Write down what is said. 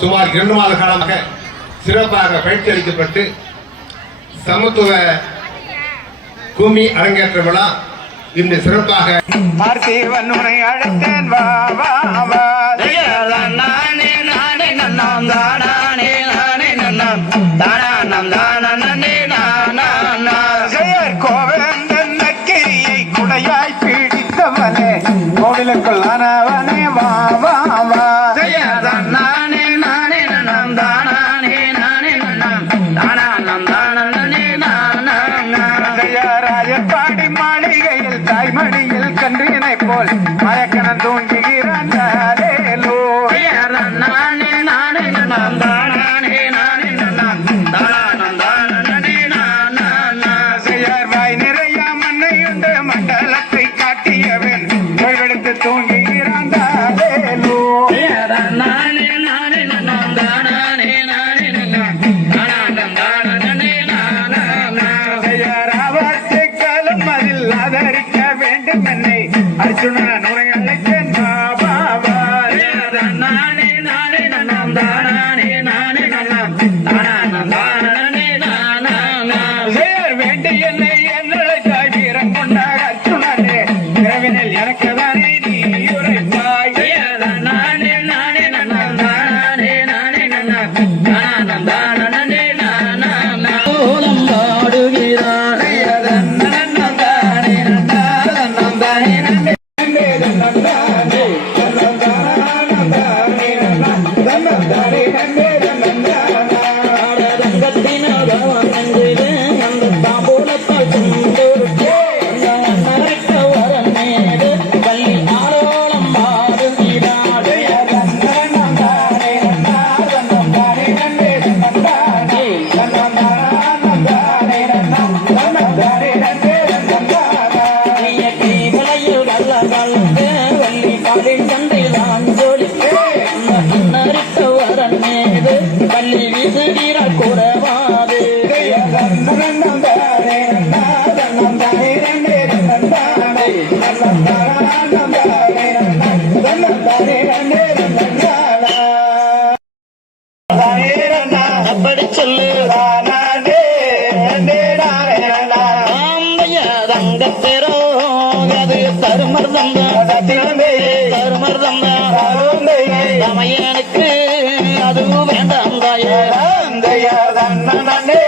சுமார் இரண்டு மாத காலமாக சிறப்பாக பயிற்சி அளிக்கப்பட்டு சமத்துவ கும்மி அரங்கேற்ற விழா இன்று சிறப்பாக பார்த்திவன் உன்னை அழைத்தேன் வா வா வா. நானே நானே நன்னாம் தானே நானே நன்னாம். தானாம் தானே நானா ஜெயர் கோவேந்தன் நக்கிரியை குடையாய் பிடித்தவனே. கோவிலுக்குள் ஆனவனே வா வா வா. ஜெயராஜபாடி மாளிகையில் தாய்மடியில் கன்றினை போல் மயக்கணம் தூங்குகிறான் லேலோ அழைத்தேன் வா, வா, வா. நானே நானே நன்னாம் தானே நானே நன்னாம் தானே நானா ஜெயர் வேண்டி என்னை என்னழைத்தாய் வீரம் கொண்டார் அர்ஜுனனே. இரவினில் எனக்கு தானே நீ உரைப்பாய். நானே நானே நன்னாம் தானே நானே நன்னாம் அப்படி சொல்லுடா நானே ஆம்பைய தங்க. பெறோ அது தருமர் தந்தம் தருமர் தந்தம் வேண்டாம் தாயா. தந்தையா தன்னே